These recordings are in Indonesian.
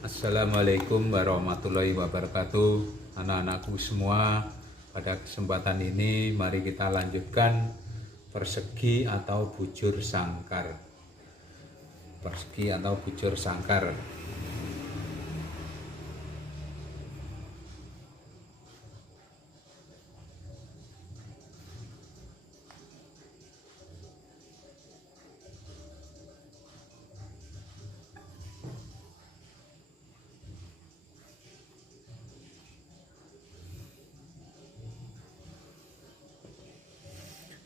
Assalamualaikum warahmatullahi wabarakatuh. Anak-anakku semua, pada kesempatan ini mari kita lanjutkan persegi atau bujur sangkar. Persegi atau bujur sangkar.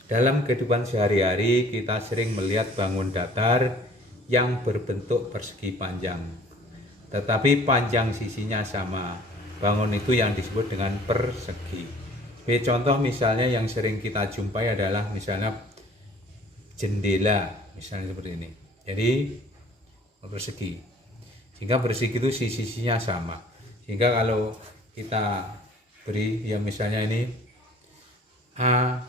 Dalam kehidupan sehari-hari kita sering melihat bangun datar yang berbentuk persegi panjang, tetapi panjang sisinya sama. Bangun itu yang disebut dengan persegi. Sebagai contoh misalnya yang sering kita jumpai adalah misalnya jendela, misalnya seperti ini. Jadi persegi. Sehingga persegi itu sisinya sama. Sehingga kalau kita beri yang misalnya ini A,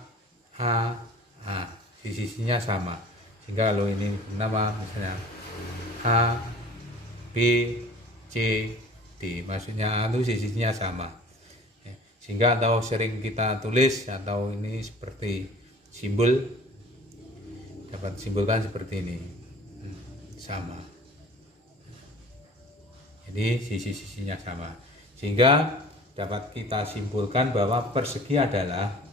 sisinya sama. Sehingga kalau ini nama misalnya A, B, C, D, maksudnya A itu sisinya sama. Sehingga atau sering kita tulis atau ini seperti simbol, dapat simbolkan seperti ini, sama. Jadi sisi-sisinya sama. Sehingga dapat kita simpulkan bahwa persegi adalah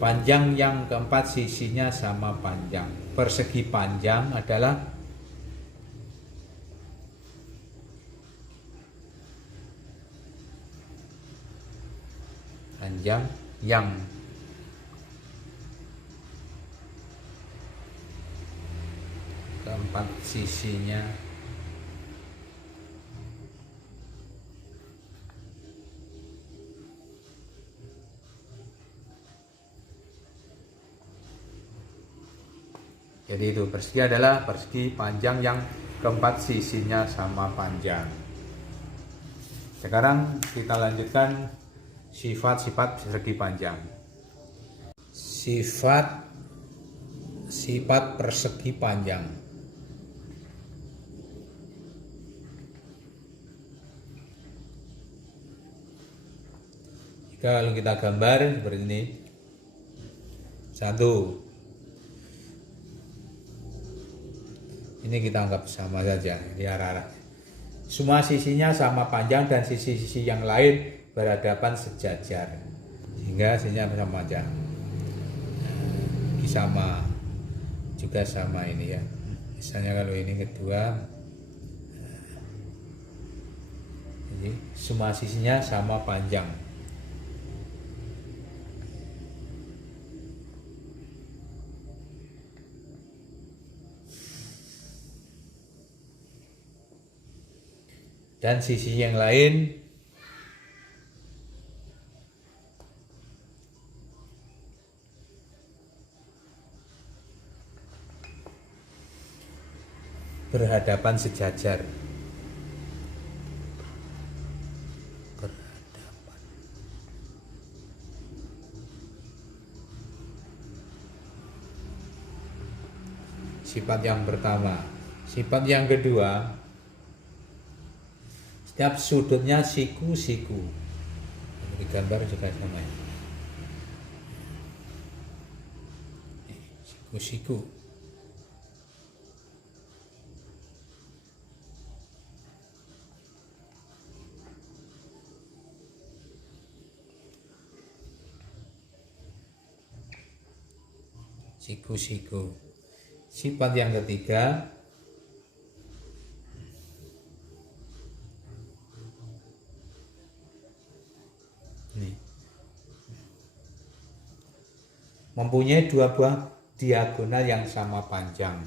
panjang yang keempat sisinya sama panjang. Persegi panjang adalah panjang yang keempat sisinya jadi itu persegi adalah persegi panjang yang keempat sisinya sama panjang. Sekarang kita lanjutkan sifat-sifat persegi panjang. Sifat persegi panjang. Jika kalau kita gambar seperti ini, satu, ini kita anggap sama saja di arah-arah. Semua sisinya sama panjang dan sisi-sisi yang lain berhadapan sejajar, sehingga sisinya sama panjang. Sama juga sama ini ya. Misalnya kalau ini kedua, jadi semua sisinya sama panjang. Dan sisi yang lain berhadapan sejajar. Berhadapan. Sifat yang pertama. Sifat yang kedua, setiap sudutnya siku-siku. Di gambar juga sama ya. Siku-siku. Siku-siku. Sifat yang ketiga, mempunyai dua buah diagonal yang sama panjang.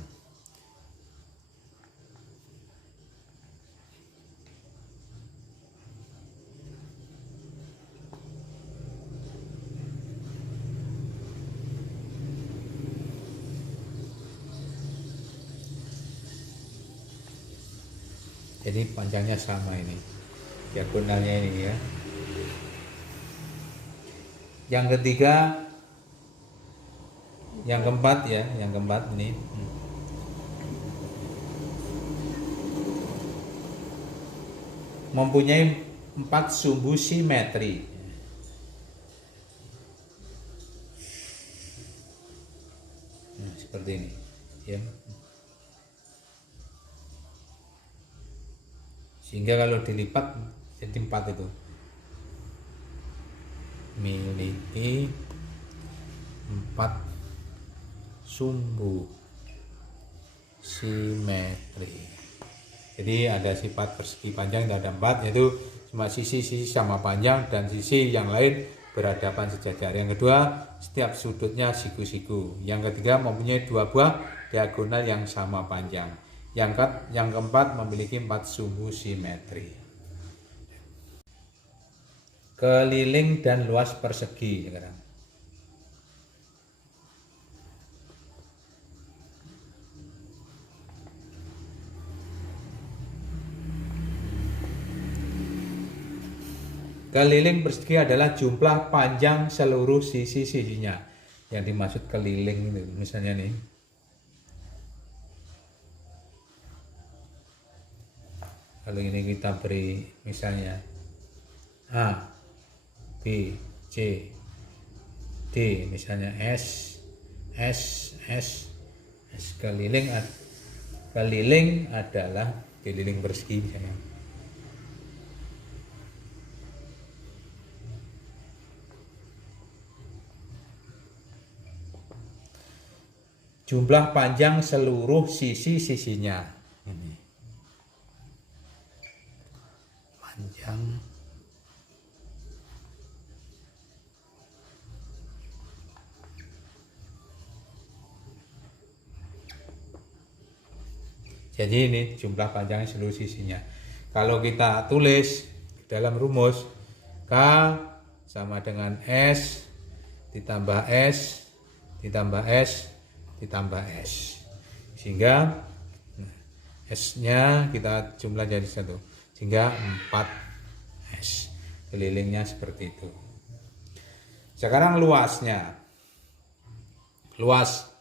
Jadi panjangnya sama ini, diagonalnya ini ya. Yang ketiga, Yang keempat ya, yang keempat ini. Mempunyai 4 sumbu simetri. Nah, seperti ini ya. Sehingga kalau dilipat jadi 4 itu. Memiliki 4 sumbu simetri. Jadi ada sifat persegi panjang dan ada 4, yaitu cuma sisi-sisi sama panjang dan sisi yang lain berhadapan sejajar. Yang kedua, setiap sudutnya siku-siku. Yang ketiga, mempunyai 2 buah diagonal yang sama panjang. Yang keempat, memiliki 4 sumbu simetri. Keliling dan luas persegi sekarang. Keliling persegi adalah jumlah panjang seluruh sisi-sisinya. Yang dimaksud keliling itu, misalnya nih. Kalau ini kita beri misalnya A, B, C, D, misalnya S, keliling adalah keliling persegi misalnya. Jumlah panjang seluruh sisi-sisinya. Ini. Panjang jadi ini jumlah panjang seluruh sisinya. Kalau kita tulis dalam rumus, K sama dengan S ditambah S ditambah S ditambah S, sehingga S-nya kita jumlah jadi 1, sehingga 4S. Kelilingnya seperti itu. Sekarang luasnya. Luas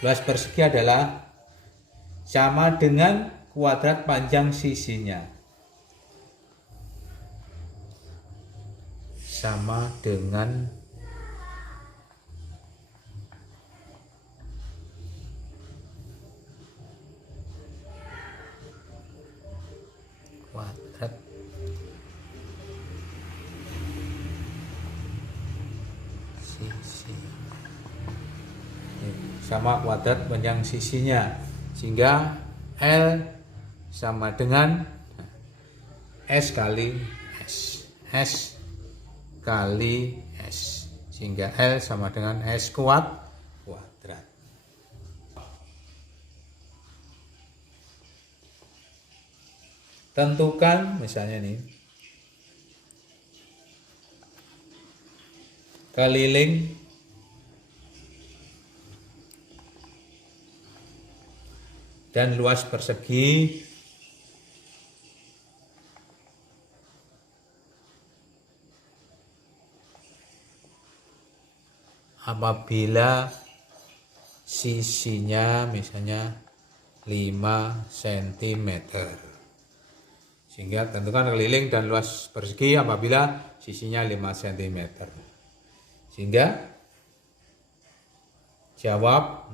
persegi adalah sama dengan kuadrat panjang sisinya. Sama dengan kuadrat sisi. Sama kuadrat panjang sisinya, sehingga L sama dengan S kali S, S kali S, sehingga L sama dengan S kuadrat. Tentukan misalnya nih, keliling dan luas persegi apabila sisinya misalnya 5 cm. Sehingga tentukan keliling dan luas persegi apabila sisinya 5 cm. Sehingga jawab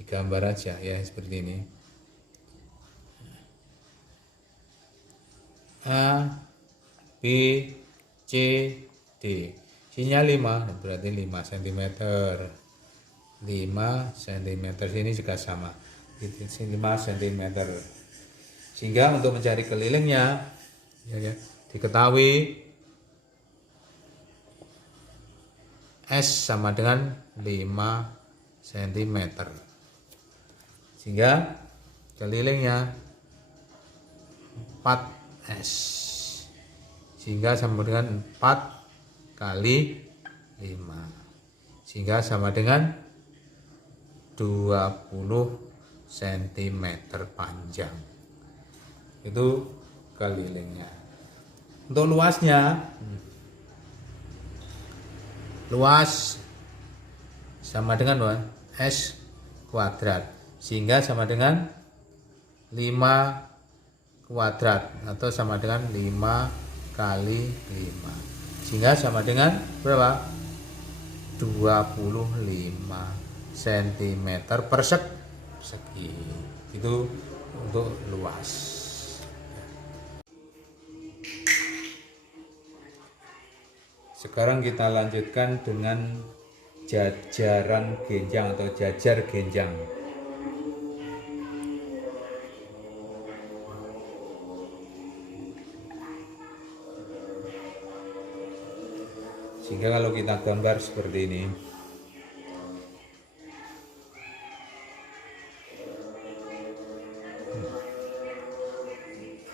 digambar aja ya seperti ini. A, B, C, D. Sisinya 5, berarti 5 cm. 5 cm, sini juga sama. 5 cm. Sehingga untuk mencari kelilingnya ya, diketahui S sama dengan 5 cm. Sehingga kelilingnya 4S. Sehingga sama dengan 4 kali 5. Sehingga sama dengan 20 cm panjang. Itu kelilingnya. Untuk luasnya, luas sama dengan S kuadrat, sehingga sama dengan 5 kuadrat atau sama dengan 5 kali 5, sehingga sama dengan berapa? 25 cm persegi. Itu untuk luas. Sekarang kita lanjutkan dengan jajaran genjang atau jajar genjang. Sehingga kalau kita gambar seperti ini,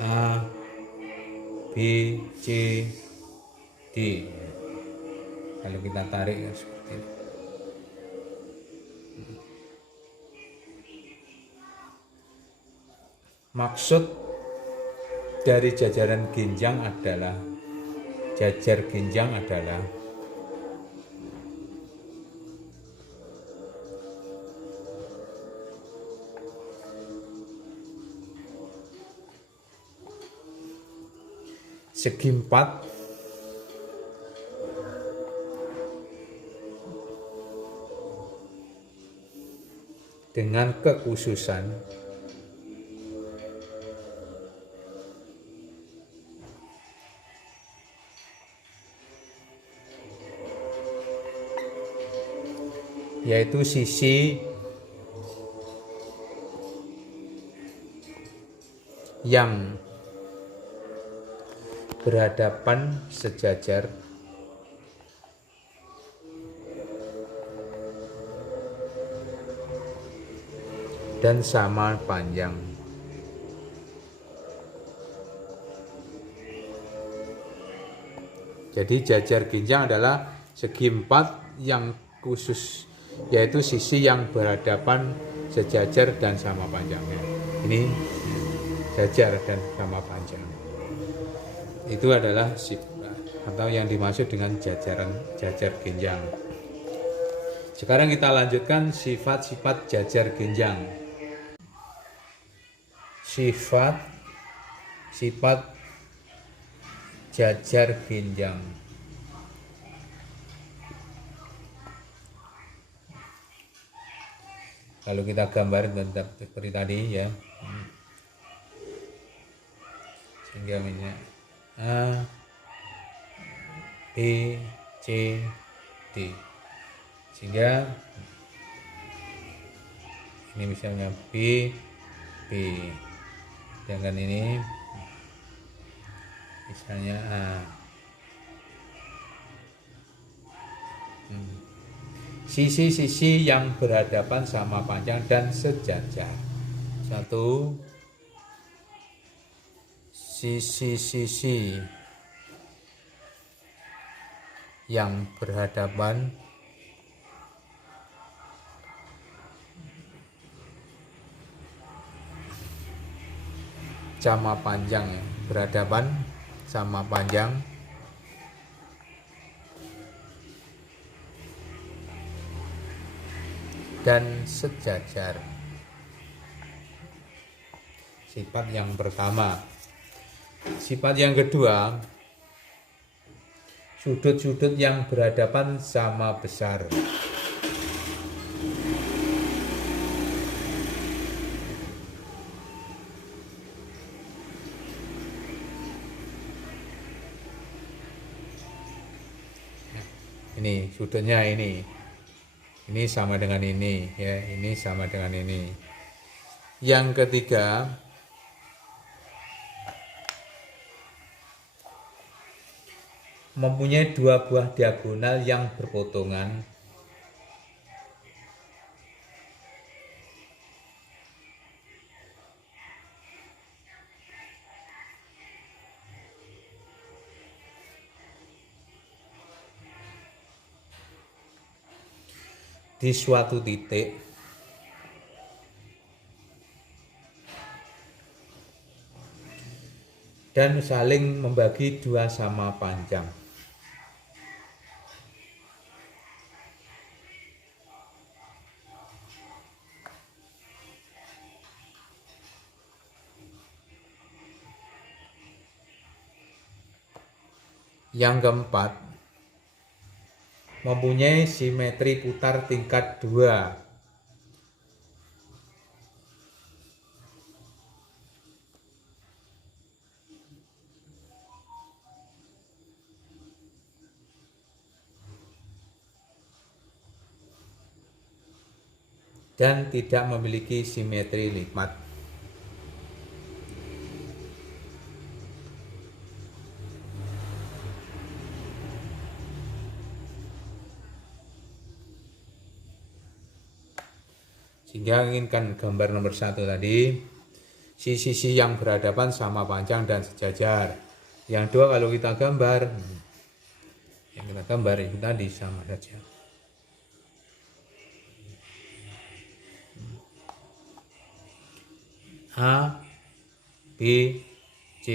A, B, C, D. Kalau kita tarik seperti ini. Maksud dari jajaran genjang adalah, jajar genjang adalah segi 4 dengan kekhususan yaitu sisi yang berhadapan sejajar dan sama panjang. Jadi jajar genjang adalah segi 4 yang khusus, yaitu sisi yang berhadapan sejajar dan sama panjangnya. Ini jajar dan sama panjang. Itu adalah atau yang dimaksud dengan jajar genjang. Sekarang kita lanjutkan sifat-sifat jajar genjang. Sifat jajar genjang. Kalau kita gambar seperti tadi ya, sehingga misalnya A, B, C, D, sehingga ini misalnya B, sedangkan ini misalnya A. Sisi-sisi yang berhadapan sama panjang dan sejajar. Satu, sisi-sisi yang berhadapan sama panjang, ya, berhadapan sama panjang dan sejajar. Sifat yang pertama. Sifat yang kedua, sudut-sudut yang berhadapan sama besar. Ini sudutnya ini sama dengan ini ya, ini sama dengan ini. Yang ketiga, mempunyai dua buah diagonal yang berpotongan di suatu titik dan saling membagi dua sama panjang. Yang keempat, mempunyai simetri putar tingkat 2. Dan tidak memiliki simetri lipat. Sehingga inginkan gambar nomor 1 tadi, sisi-sisi yang berhadapan sama panjang dan sejajar. Yang 2 kalau kita gambar, itu tadi sama saja. A, B, C,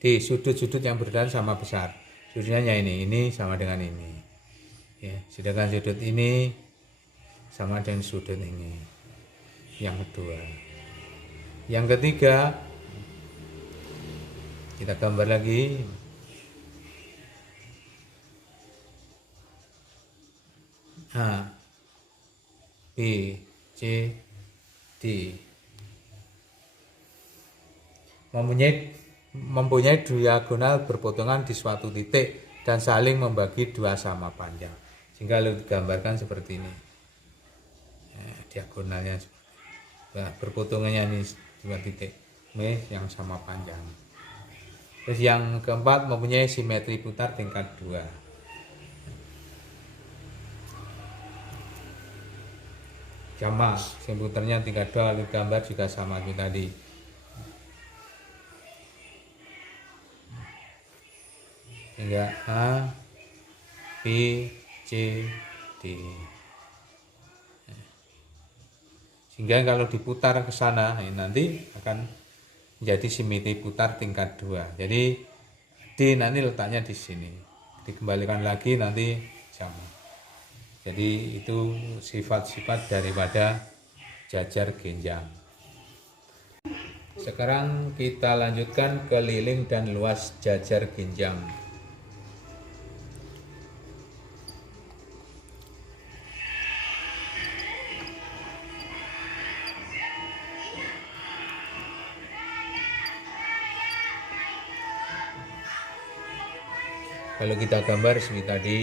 D, sudut-sudut yang berdekatan sama besar. Sudutnya ini sama dengan ini. Ya, sedangkan sudut ini sama dengan sudut ini. Yang kedua. Yang ketiga, kita gambar lagi. A, B, C, D. Mempunyai diagonal berpotongan di suatu titik dan saling membagi dua sama panjang. Sehingga lalu digambarkan seperti ini. Diagonalnya berpotongannya ini dua titik yang sama panjang. Terus yang keempat, mempunyai simetri putar tingkat 2. Sama, simetri putarnya tingkat 2 lalu gambar juga sama seperti tadi. Sehingga A, B, C, D. Sehingga kalau diputar ke sana, nanti akan menjadi simetri putar tingkat 2. Jadi D nanti letaknya di sini. Dikembalikan lagi nanti sama. Jadi itu sifat-sifat daripada jajar genjang. Sekarang kita lanjutkan keliling dan luas jajar genjang. Kalau kita gambar seperti tadi,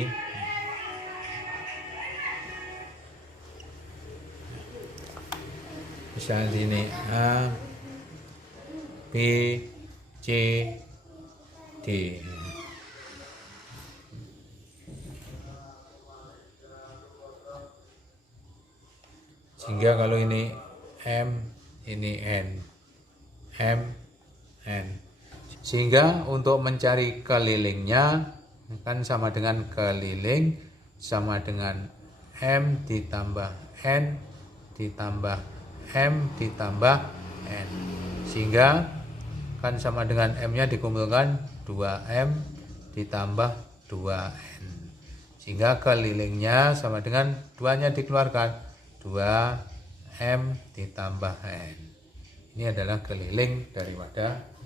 misalnya di sini A, B, C, D. Sehingga kalau ini M, ini N, M, N. Sehingga untuk mencari kelilingnya kan sama dengan keliling sama dengan M ditambah N ditambah M ditambah N. Sehingga kan sama dengan M-nya dikumpulkan 2M ditambah 2N. Sehingga kelilingnya sama dengan 2-nya dikeluarkan 2M ditambah N. Ini adalah keliling daripada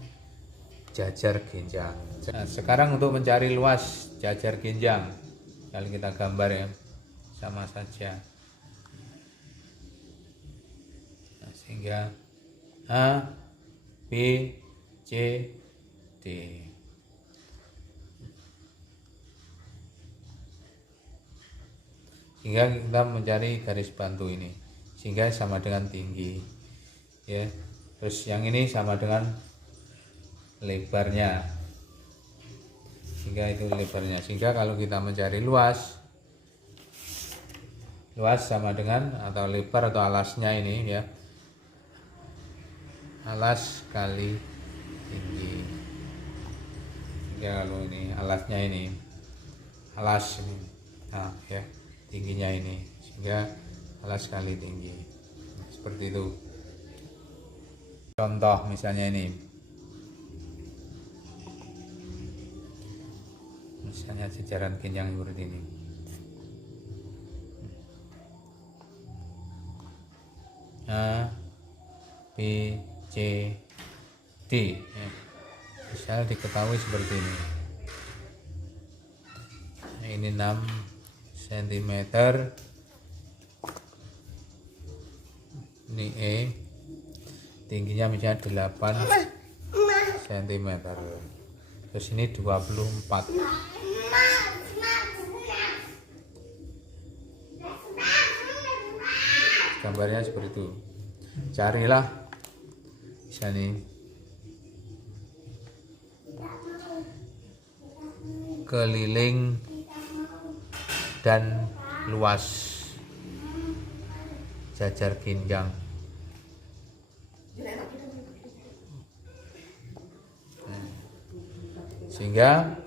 jajar genjang. Nah, sekarang untuk mencari luas jajar genjang, kalau kita gambar ya, sama saja. Nah, sehingga A, B, C, D. Sehingga kita mencari garis bantu ini, sehingga sama dengan tinggi, ya. Terus yang ini sama dengan lebarnya, sehingga itu lebarnya. Sehingga kalau kita mencari luas sama dengan atau lebar atau alasnya ini ya, alas kali tinggi. Sehingga kalau ini alasnya ini, alas ini, nah ya, tingginya ini, sehingga alas kali tinggi. Seperti itu. Contoh misalnya ini, misalnya jajaran genjang seperti ini. A, B, C, D ya. Bisa diketahui seperti ini. Nah, ini 6 cm, ini E, tingginya misalnya 8 cm, terus ini 24. Gambarnya seperti itu. Carilah bisa nih keliling dan luas jajar genjang. Sehingga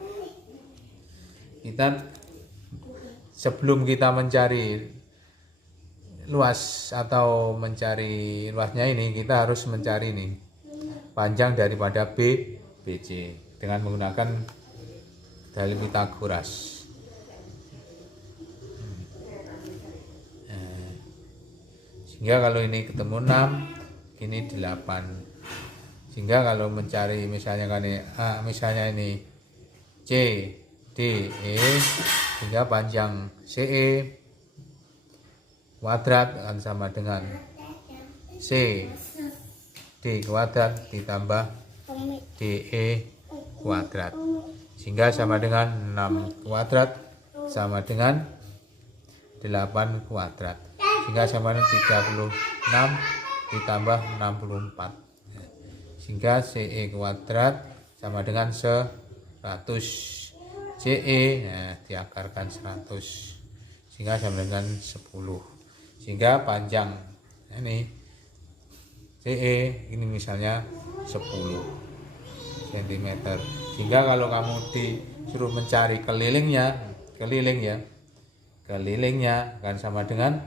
kita sebelum kita mencari luas atau mencari luasnya ini, kita harus mencari nih panjang daripada BC dengan menggunakan dalil Pythagoras. Sehingga kalau ini ketemu 6, ini 8. Sehingga kalau mencari misalnya kan misalnya ini C, D, E, sehingga panjang CE kuadrat akan sama dengan C D kuadrat ditambah DE kuadrat, sehingga sama dengan 6 kuadrat sama dengan 8 kuadrat, sehingga sama dengan 36 ditambah 64, sehingga CE kuadrat sama dengan 100, CE diakarkan 100, sehingga sama dengan 10. Sehingga panjang ini CE ini misalnya 10 cm. Sehingga kalau kamu disuruh mencari kelilingnya kan sama dengan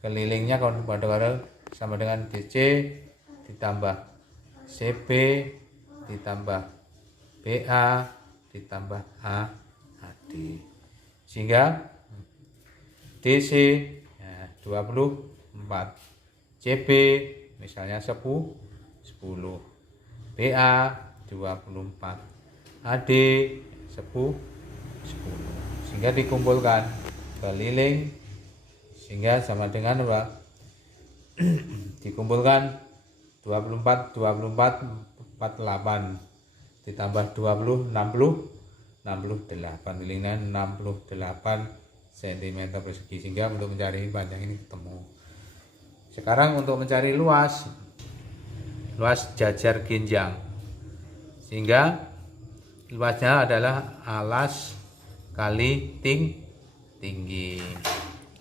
kelilingnya kalau pada sama dengan DC ditambah CB ditambah BA ditambah AD, sehingga DC 24, CB misalnya 10, BA 24, AD 10, sehingga dikumpulkan keliling sehingga sama dengan apa? Dikumpulkan 24 48 ditambah 20 68, nilainya 68 cm persegi, sehingga untuk mencari panjang ini ketemu. Sekarang untuk mencari luas jajar genjang, sehingga luasnya adalah alas kali tinggi.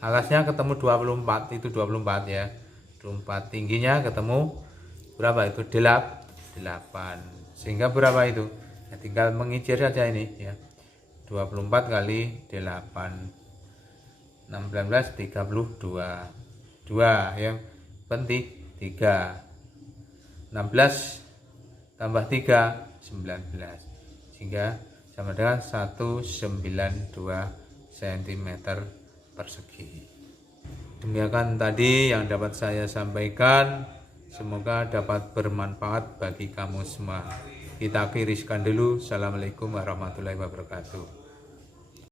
Alasnya ketemu 24, itu 24 ya, 24, tingginya ketemu berapa itu 8, sehingga berapa itu ya, tinggal mengicir saja ini ya, 24 kali 8 16 32 2 yang penting 3 16 tambah 3 19, sehingga sama dengan 192 cm persegi. Demikian tadi yang dapat saya sampaikan, semoga dapat bermanfaat bagi kamu semua. Kita akhirkan dulu. Assalamualaikum warahmatullahi wabarakatuh.